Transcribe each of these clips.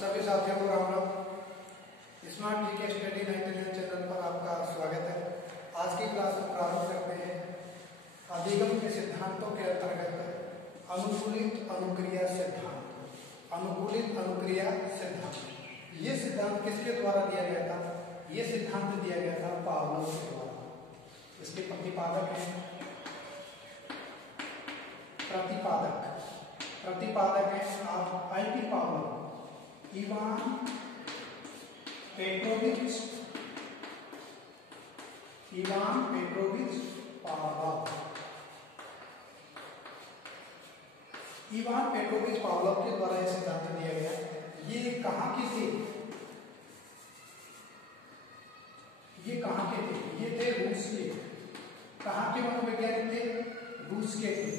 सभी साथियों को Ram Ram. Smart GK study 99 channel पर आपका स्वागत है। आज की क्लास में प्रारंभ करते हैं अधिगम के सिद्धांतों के अंतर्गत अनुकूलित अनुक्रिया सिद्धांत। अनुकूलित अनुक्रिया सिद्धांत, ये सिद्धांत किसके द्वारा दिया गया था? ये सिद्धांत दिया गया था पावलोव के द्वारा। इसके प्रतिपादक हैं IP. Pavlov, Ivan Petrovich Pavlov. Ivan Petrovich Pavlov के द्वारा यह सिद्धांत दिया गया। ये कहाँ के थे? ये थे रूस के। कहाँ के मनोवैज्ञानिक थे? रूस के थे।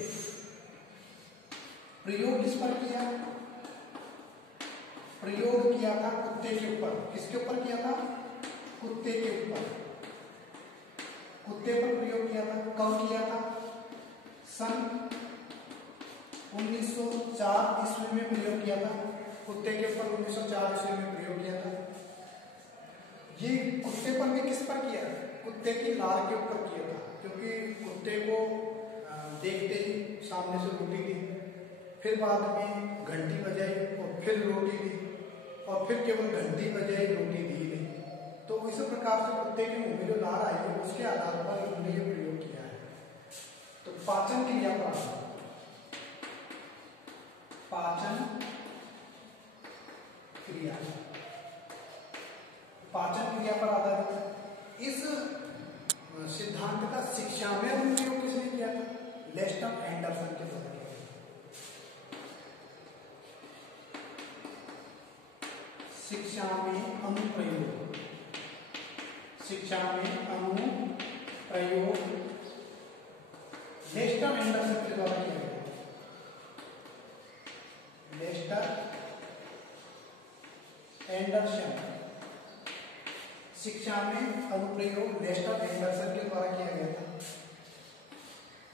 प्रयोग किस पर किया? प्रयोग किया था कुत्ते के ऊपर। किसके ऊपर किया था? कुत्ते के ऊपर। कुत्ते पर प्रयोग किया था। कब किया था? सन 1904 ईस्वी में प्रयोग किया था। कुत्ते के ऊपर 1904 ईस्वी में प्रयोग किया था। ये कुत्ते पर भी किस पर किया? कुत्ते की लार के ऊपर किया था, क्योंकि कुत्ते को देखते ही सामने से रोटी दी, फिर बाद में घंटी बजाई और फिर रोटी दी, और फिर केवल घंटी बजाई रोटी दी नहीं। तो इस प्रकार से कुत्ते के मुंह में जो लार आई है उसके आधार पर इन्होंने ये प्रयोग किया है। तो पाचन क्रिया पर आधारित इस सिद्धांत का शिक्षा में अनुप्रयोग किसने किया था? लेस्टर एंडरसन के द्वारा किया गया। शिक्षा में अनुप्रयोग लेस्टर एंडरसन के द्वारा किया गया। लेस्टर एंडरसन, शिक्षा में अनुप्रयोग लेस्टर एंडरसन के द्वारा किया गया था।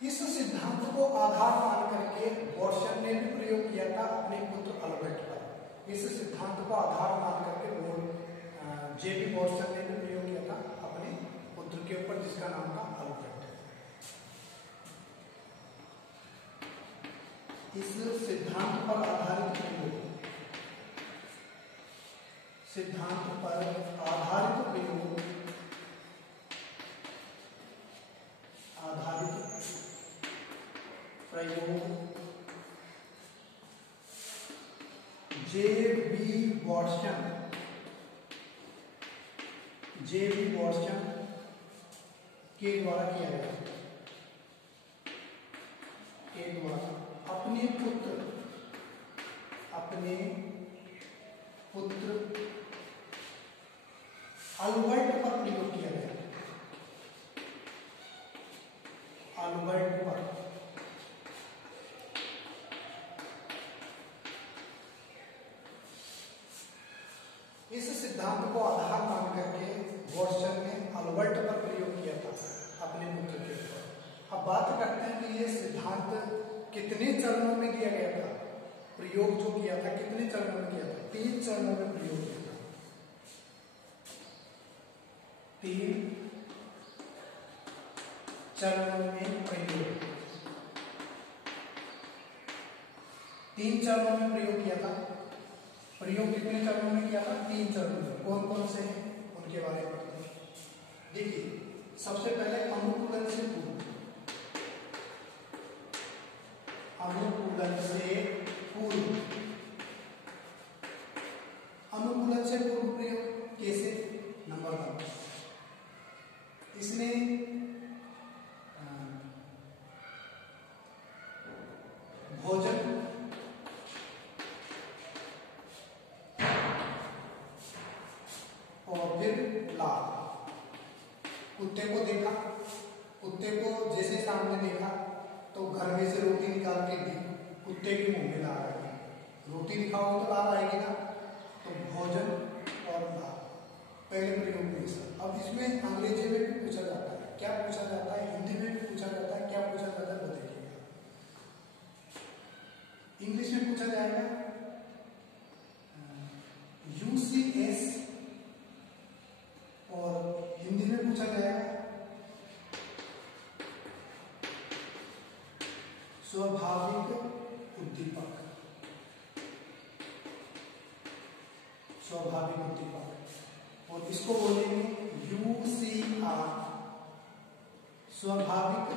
इस सिद्धांत को आधार मान करके वॉटसन ने भी प्रयोग किया था अपने पुत्र अल्बर्ट पर। इस सिद्धांत को आधार मान करके जेबी वॉटसन ने भी प्रयोग किया था अपने पुत्र के ऊपर, जिसका नाम था अल्बर्ट। इस सिद्धांत पर आधारित प्रयोग जेबी वॉटसन के द्वारा किया गया। अपने पुत्र अल्बर्ट पर प्रयोग किया गया। अल्बर्ट पर इस सिद्धांत को आधार मान करके वॉटसन ने अल्बर्ट पर प्रयोग किया था अपने पुत्र के ऊपर। अब बात करते हैं कि ये सिद्धांत कितने चरणों में किया गया था? प्रयोग जो किया था कितने चरणों में किया था? 3 चरणों में प्रयोग किया था। 3 चरणों में प्रयोग। 3 चरणों में प्रयोग किया था। प्रयोग कितने चरणों में किया था? 3 चरणों में। कौन कौन से हैं उनके बारे में पढ़ते हैं। देखिए, सबसे पहले अनुकूलन से पूर्व प्रयोग कैसे? नंबर 1, इसने भोजन और फिर लार। कुत्ते को देखा, कुत्ते को जैसे सामने देखा तो घर में से रोटी निकाल के दी, कुत्ते के मुंह में लार आ गई। रोटी दिखाओ तो लार आएगी ना, तो भोजन और लार पहले प्रयोग में। अब इसमें अंग्रेजी में भी पूछा जाता है, क्या पूछा जाता है, हिंदी में भी पूछा जाता है, क्या पूछा जाता है बताइएगा। इंग्लिश में पूछा जाएगा स्वाभाविक उद्दीपक, स्वाभाविक उद्दीपक, और इसको बोलेंगे UCR, स्वाभाविक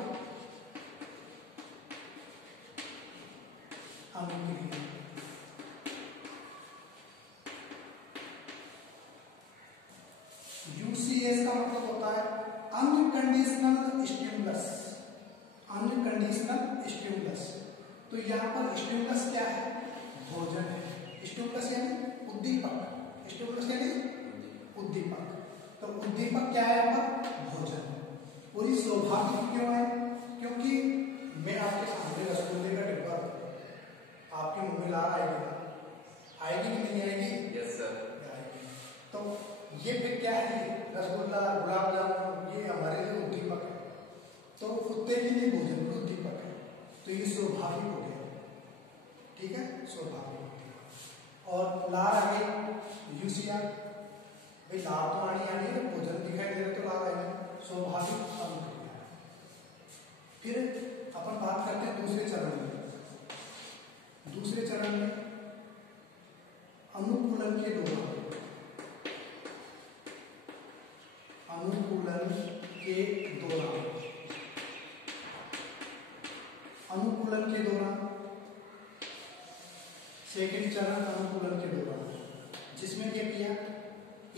अनुक्रिया। UCS का मतलब होता है अनकंडीशनल स्टिमुलस, अनकंडीशनल स्टिमुलस। तो यहाँ पर स्टिमुलस क्या है? भोजन है। स्टिमुलस यानी उद्दीपक, स्टिमुलस यानी उद्दीपक। तो उद्दीपक क्या है? यहाँ पर भोजन। और ये स्वाभाविक क्यों है? क्योंकि मैं आपके सामने रसगुल्ले का डिब्बा, आपके मुंह में ला आएगी कि नहीं आएगी? यस सर, आएगी। तो ये फिर क्या है? रसगुल्ला, गुलाब जामुन, ये हमारे लिए उद्दीपक है। तो कुत्ते के लिए भोजन भी उद्दीपक है। तो ये स्वाभाविक हो गया, ठीक है, स्वाभाविक उद्दीपक। और लार आ गई UCR, भाई लार तो आनी है, भोजन दिखाई दे रहा तो लार आएगी, स्वाभाविक अनुक्रिया। फिर अपन बात करते हैं दूसरे चरण में। दूसरे चरण में अनुकूलन के दौरान, अनुकूलन के दौरान, अनुकूलन के दौरान, सेकंड चरण अनुकूलन के दौरान, जिसमें क्या किया?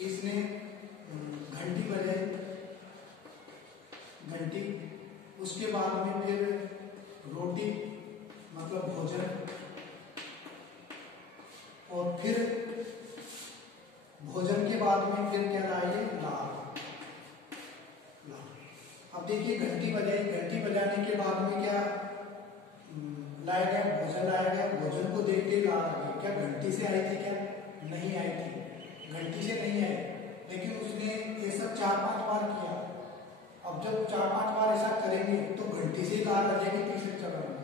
इसने घंटी बजाई, घंटी, उसके बाद में फिर रोटी मतलब भोजन, और फिर भोजन के बाद में फिर क्या लाए? लार। अब देखिए घंटी बजाई, घंटी बजाने के बाद में क्या लाया गया? भोजन लाया गया। भोजन को देख के लार आ गई। क्या घंटी से आई थी? क्या नहीं आई थी, घंटी से नहीं आई, लेकिन उसने ये सब 4-5 बार किया। अब जब 4-5 बार ऐसा करेंगे तो घंटी से लार आ जाएगी। तीसरे चरण में,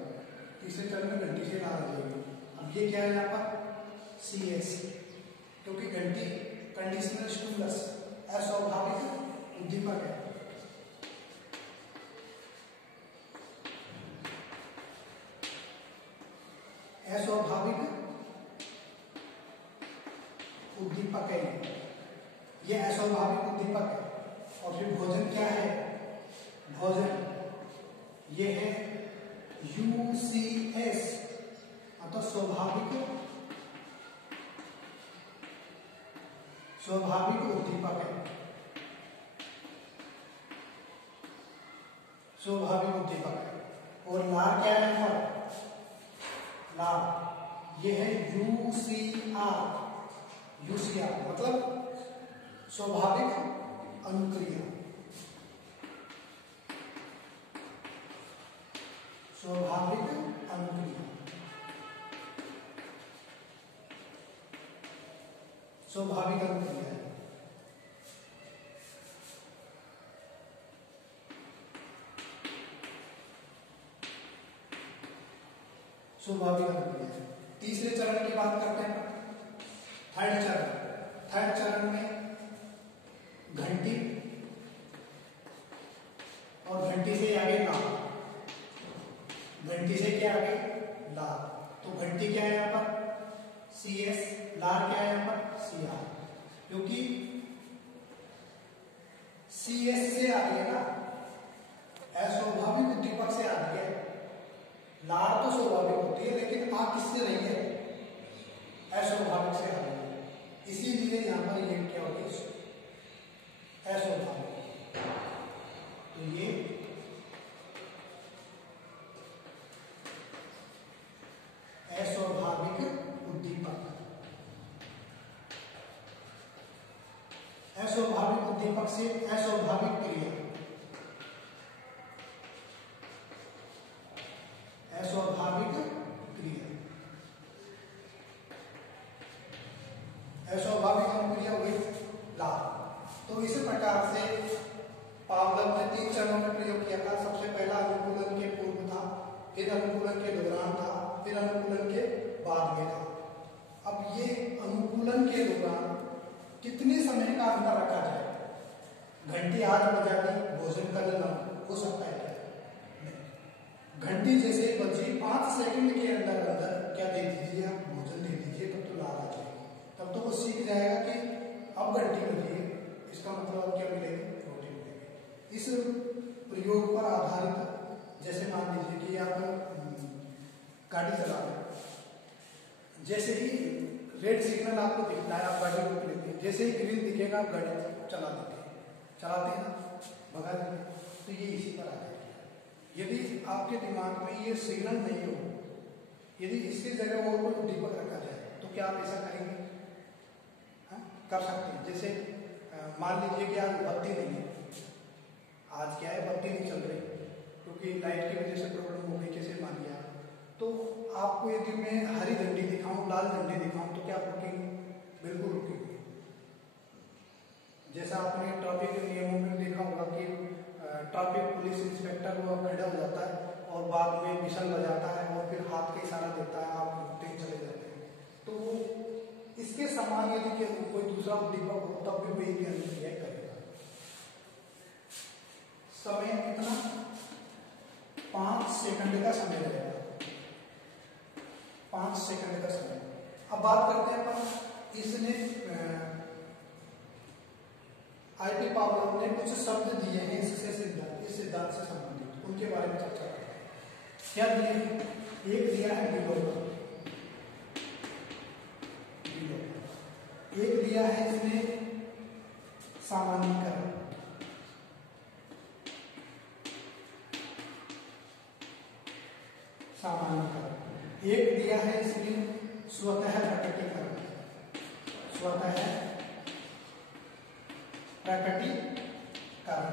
तीसरे चरण में घंटी से लार आ जाएगी। अब ये क्या है यहाँ पर? CS, क्योंकि घंटी कंडीशनल स्टिमुलस, अस्वाभाविक उद्दीपक है। अस्वाभाविक उद्दीपक है ये अस्वाभाविक उद्दीपक है। और फिर भोजन क्या है? भोजन ये है UCS, मतलब स्वाभाविक, स्वाभाविक उद्दीपक है, स्वाभाविक उद्दीपक है। और लार क्या है? लार ये है UCR, UCR मतलब स्वाभाविक अनुक्रिया, स्वाभाविक अनुक्रिया, स्वाभाविक अनुक्रिया है। स्वाभाविक अनुक्रिया है। तीसरे चरण की बात करते हैं, थर्ड चरण। थर्ड चरण में घंटी, और घंटी से आगे लार, घंटी से क्या आगे? लार। तो घंटी क्या है यहाँ पर? CS, लार क्या है यहाँ पर? CR, क्योंकि CS से आ गया ना, अस्वाभाविक उद्दीपक से आ गया। लार तो स्वाभाविक होती है, लेकिन आ किससे रही है? अस्वाभाविक से आ रही है, इसीलिए यहाँ पर ये क्या होती है? अस्वाभाविक। तो ये अस्वाभाविक उद्दीपक, अस्वाभाविक उद्दीपक से अस्वाभाविक क्रिया, अस्वाभाविक क्रिया, अस्वाभाविक अनुक्रिया हुई लार। तो इस प्रकार से पावलोव ने 3 चरणों में प्रयोग किया था। सबसे पहला अनुकूलन के पूर्व था, फिर अनुकूलन के दौरान था, फिर अनुकूलन के बाद में था। अब ये अनुकूलन के दौरान कितने समय का अंतर रखा जाए? घंटी आज बजा दी, भोजन कल न हो सकता है क्या? घंटी जैसे ही बजी 5 सेकंड के अंदर अंदर क्या दे दीजिए, आप भोजन दे दीजिए, तब तो लार आ जाएगी, तब तो वो सीख जाएगा कि अब घंटी बजी है, इसका मतलब अब क्या मिलेगी, रोटी मिलेगी। इस प्रयोग पर आधारित जैसे मान लीजिए कि आप गाड़ी चला रहे हैं, जैसे ही रेड सिग्नल आपको दिखता है आप गाड़ी रोक लेते हैं, जैसे ही ग्रीन दिखेगा आप गाड़ी चला देते हैं, चलाते हैं ना, भगा देते हैं, तो ये इसी पर आ जाएगा। यदि आपके दिमाग में ये सिग्नल नहीं हो, यदि इसकी जगह और कोई उद्दीपक रखा जाए तो क्या आप ऐसा करेंगे? हाँ, कर सकते हैं। जैसे मान लीजिए कि आज बत्ती नहीं है, आज क्या है बत्ती नहीं चल रही क्योंकि लाइट की वजह से प्रॉब्लम हो गई, कैसे मान लिया, तो आपको यदि मैं हरी झंडी दिखाऊं, लाल झंडी दिखाऊं, तो क्या आप रुकेंगे? बिल्कुल रुकेंगे। जैसा आपने ट्रैफिक के नियमों में देखा होगा कि ट्रैफिक पुलिस इंस्पेक्टर वो खड़ा हो जाता है और बाद में विसल बजाता है और फिर हाथ का इशारा देता है, आप रुकते ही चले जाते हैं। तो इसके समान यदि कोई दूसरा उद्दीपक हो तब भी वही की अनुक्रिया करेगा। समय कितना? 5 सेकंड का समय रहेगा, 5 सेकंड का समय। अब बात करते हैं अपन, इसने आईटी पावलोव ने कुछ शब्द दिए हैं इससे इस सिद्धांत से संबंधित, उनके बारे में चर्चा करते हैं। क्या दिए हैं? एक दिया है विलोपन, एक दिया है इसने सामान्यीकरण, एक दिया है इसमें स्वतः प्रकटीकरण, स्वतः प्रकटीकरण,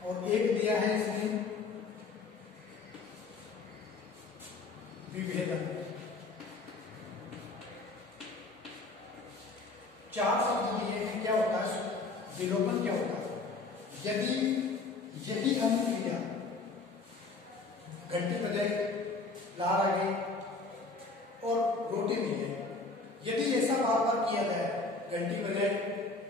और एक दिया है इसमें विभेदन। 4 शब्द दिए हैं। क्या होता है विलोपन? क्या होता है? यदि यही अनुक्रिया घंटी बजाई, लार आ गई और रोटी नहीं है, यदि ऐसा बार बार किया जाए, घंटी बजाए,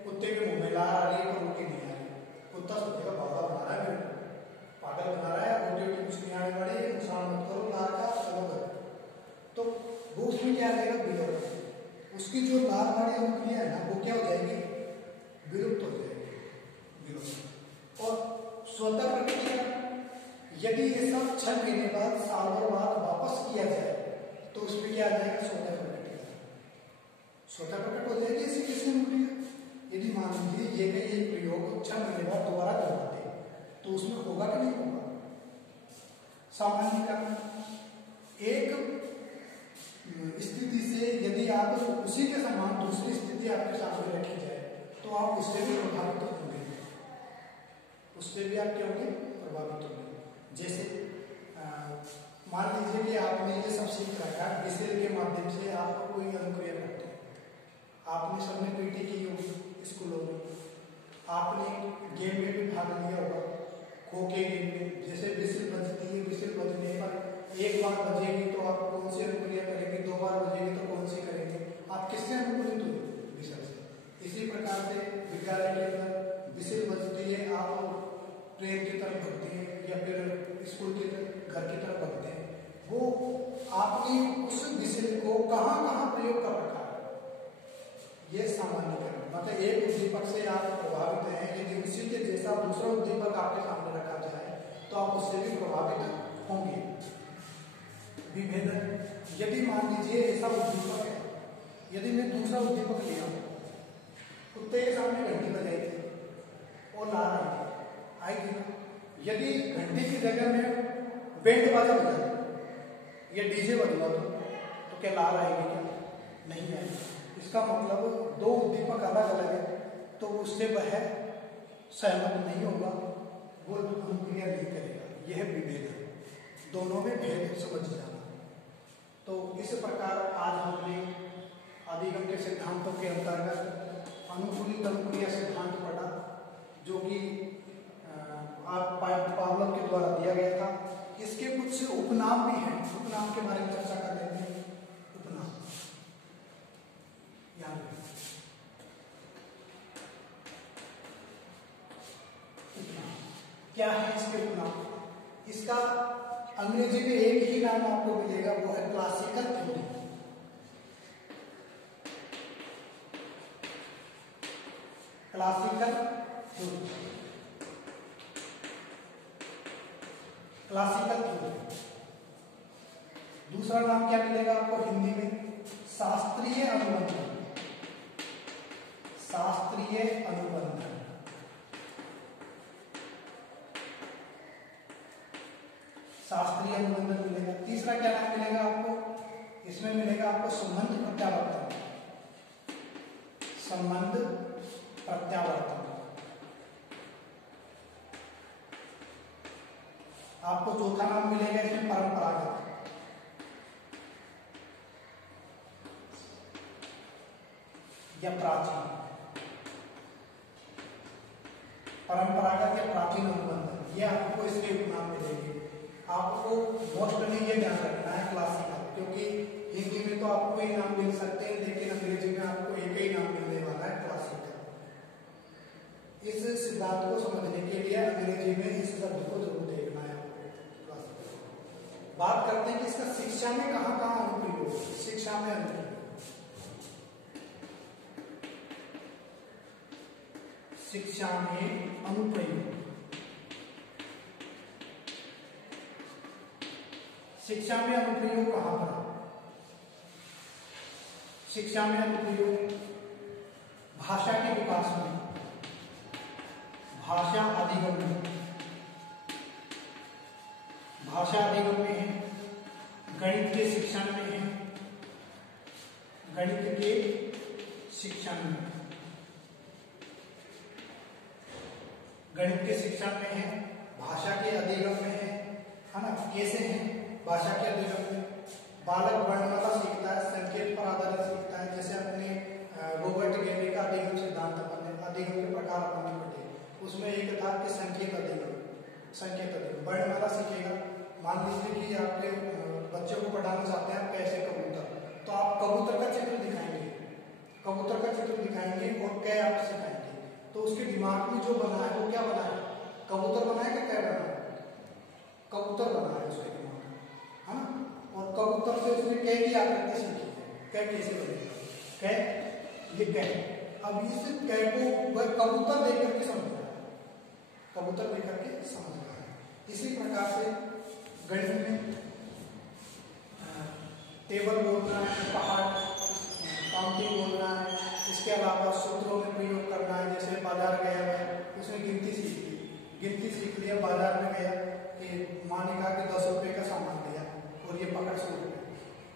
कुत्ते के मुंह में लार आ रही है और रोटी नहीं आ रही, कुत्ता सोचेगा बाबा बना रहा है मेरे को, पागल बना रहा है, रोटी रोटी कुछ नहीं आने वाली, नुकसान मत करो, लार का चलो करो, तो वो उसमें क्या आ जाएगा? विलोपन। उसकी जो लार वाली अनुक्रिया है ना, वो क्या हो जाएगी? विलुप्त हो जाएगी, विलोपन। और स्वतः प्रकटीकरण, यदि ये सब 6 महीने बाद, साल भर बाद वापस किया जाए तो उसमें क्या आ जाएगा? स्वतः प्रकटीकरण, स्वतः प्रकट हो जाएगी ऐसी किसी अनुक्रिया। यदि मान लीजिए ये कई एक प्रयोग 6 महीने बाद दोबारा करवाते तो उसमें होगा कि नहीं होगा? सामान्यीकरण, एक स्थिति से यदि आप उसी के समान दूसरी स्थिति आपके सामने रखी जाए तो आप उससे भी प्रभावित होंगे, उससे भी आप क्या होंगे? प्रभावित होंगे। जैसे मान लीजिए कि आपने ये सब सीख रखा है, विसेल के माध्यम से आप कोई अनुक्रिया करते हैं, आपने सबने पीटी की होगी स्कूलों में, आपने गेम में भी भाग लिया होगा, खो के गेम में, जैसे विसिल बजती है, विसिल बजने पर एक बार बजेगी तो आप कौन सी अनुक्रिया करेंगे, 2 बार बजेगी तो कौन सी करेंगे? आप किससे अनुकूलित हुए? विसिल से। इसी प्रकार से विद्यालय के अंदर विसिल बजती है, आप ट्रेन की तरफ बढ़ते हैं या फिर स्कूल की तरफ, घर की तरफ बढ़ते हैं, वो आपने उस विसिल को कहाँ कहाँ प्रयोग कर रखा है? ये सामान्यीकरण, मतलब एक उद्दीपक से आप प्रभावित हैं, यदि उसी के जैसा दूसरा उद्दीपक आपके सामने रखा जाए तो आप उससे भी प्रभावित होंगे। विभेदन, यदि मान लीजिए ऐसा उद्दीपक है, यदि मैं दूसरा उद्दीपक लिया, कुत्ते के सामने घंटी बजाई थी और लार आई थी, यदि घंटी की जगह में बैंड बाजा बजा या डीजे बजवा तो क्या लार आएगी? क्या नहीं आएगी। इसका मतलब 2 उद्दीपक अलग अलग है तो उससे वह सहमत नहीं होगा, वो अनुक्रिया नहीं करेगा। यह विभेदन, दोनों में भेद समझ जाना। तो इस प्रकार आज हमने अधिगम के सिद्धांतों के अंतर्गत अनुकूलित अनुक्रिया सिद्धांत पढ़ा, जो कि पावलोव के द्वारा दिया गया था। इसके कुछ उपनाम भी हैं, उपनाम के बारे में चर्चा कर लेते हैं। उपनाम क्या है? इसके उपनाम, इसका अंग्रेजी में एक ही नाम आपको मिलेगा, वो है classical theory. Classical theory, classical theory. दूसरा नाम क्या मिलेगा आपको हिंदी में? शास्त्रीय अनुबंधन। शास्त्रीय अनुबंधन। शास्त्रीय अनुबंधन मिलेगा। तीसरा क्या नाम मिलेगा आपको? इसमें मिलेगा आपको संबंध प्रत्यावर्तन। संबंध प्रत्यावर्तन। आपको चौथा नाम मिलेगा इसमें परंपरागत। या प्राचीन। परंपरागत या प्राचीन अनुबंधन, ये आपको इसके उपनाम मिलेंगे। आपको मोस्टली ये ध्यान रखना है क्लासिकल, क्योंकि हिंदी में तो आपको ये नाम मिल सकते हैं, लेकिन अंग्रेजी में आपको एक ही नाम मिलने वाला है, क्लासिकल। इस सिद्धांत को समझने के लिए अंग्रेजी में इस शब्द को जरूर देखना है आपको, क्लासिकल। बात करते हैं कि इसका शिक्षा में कहाँ कहाँ अनुप्रयोग है। शिक्षा में अनुप्रयोग, शिक्षा में अनुप्रयोग। शिक्षा में अनुप्रयोग कहां पर? शिक्षा में अनुप्रयोग भाषा के विकास में, भाषा अधिगम में, भाषा अधिगम में है, गणित के शिक्षण में है, गणित के शिक्षण में, गणित के शिक्षण में है, भाषा के अधिगम में है ना? कैसे है? भाषा के अधिगम में बालक वर्णमाला सीखता है, संकेत पर आधारित सीखता है। जैसे अपने रोबर्ट गेले का अधिगम सिद्धांत अपने अधिगम के प्रकार अपने पढ़े, उसमें एक था कि संकेत अधिगम। संकेत अधिगम वर्णमाला सीखेगा। मान लीजिए कि आपके बच्चों को पढ़ाना चाहते हैं कैसे कबूतर, तो आप कबूतर का चित्र दिखाएंगे, कबूतर का चित्र दिखाएंगे और कै आप सिखाएंगे, तो उसके दिमाग में जो बना है वो क्या बना है? कबूतर बना है कि कै बना है? कबूतर बना है उसके दिमाग में, है ना? और कबूतर से उसने कै की आकृति सीखी है। कै कैसे बनेगा? कै, ये कै। अब इस कै को वह कबूतर देख करके समझ रहा है, कबूतर देख करके समझ रहा है। इसी प्रकार से गणित में टेबल बोलना है, पहाड़ काउंटिंग बोलना है, इसके अलावा सूत्रों में प्रयोग करना है। जैसे बाजार गया है, उसने गिनती सीख ली, गिनती सीख लिया, बाजार में गया कि माँ ने कहा कि 10 रुपए का सामान लिया और ये पकड़ 100 रुपए,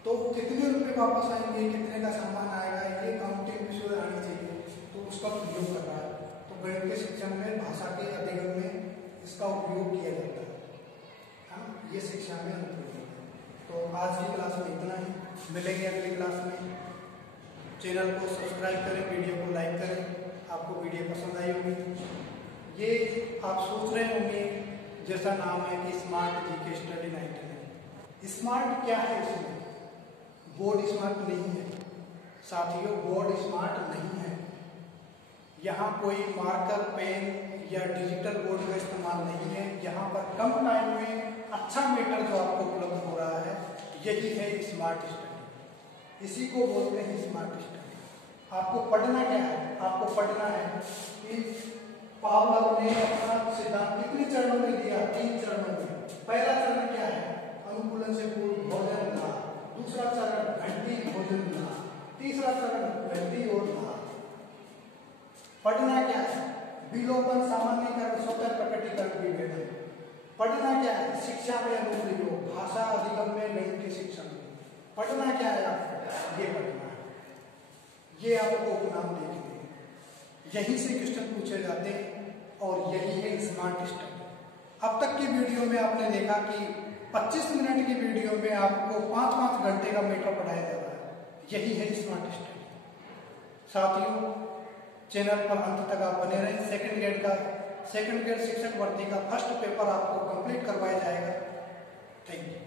तो कितने रुपए वापस आएंगे, कितने का सामान आएगा, ये काउंटिंग में शुरू आनी चाहिए, तो उसका प्रयोग कर रहा है। तो गणित के शिक्षण में, भाषा के अधिगम में इसका उपयोग किया जाता है ना? ये शिक्षा में अनुप्रयोग है। तो आज की क्लास में इतना ही, मिलेंगे अगली क्लास में। चैनल को सब्सक्राइब करें, वीडियो को लाइक करें, आपको वीडियो पसंद आई होगी। ये आप सोच रहे होंगे जैसा नाम है कि स्मार्ट जीके स्टडी 99, स्मार्ट क्या है? इसमें बोर्ड स्मार्ट नहीं है साथियों, बोर्ड स्मार्ट नहीं है। यहाँ कोई मार्कर पेन या डिजिटल बोर्ड का इस्तेमाल नहीं है। यहाँ पर कम टाइम में अच्छा मैटर जो आपको उपलब्ध हो रहा है, यही है स्मार्ट स्टडी। इसी को बोलते हैं स्मार्ट स्टडी। आपको पढ़ना क्या है? आपको पढ़ना है कि पावलोव ने अपना सिद्धांत कितने चरणों में दिया? 3 चरणों में। पहला चरण क्या है? अनुकूलन से पूर्व भोजन ला। दूसरा चरण घंटी भोजन ला। तीसरा चरण घंटी और ला। पढ़ना क्या है? विलोपन, सामान्यीकरण, स्वतः प्रकटीकरण, विभेदन। पढ़ना क्या है? शिक्षा में अनुप्रयोग, भाषा अधिगम में, गणित के शिक्षण में। पढ़ना क्या है आपको? ये पढ़ना है। ये आपको उपनाम देखेंगे, यही से क्वेश्चन पूछे जाते हैं और यही है स्मार्ट स्टडी। अब तक की वीडियो में आपने देखा कि 25 मिनट की वीडियो में आपको 5-5 घंटे का मैटर पढ़ाया जा रहा है। यही है स्मार्ट स्टडी। साथियों, चैनल पर अंत तक आप बने रहें। सेकंड ग्रेड शिक्षक भर्ती का फर्स्ट पेपर आपको कंप्लीट करवाया जाएगा। Thank you.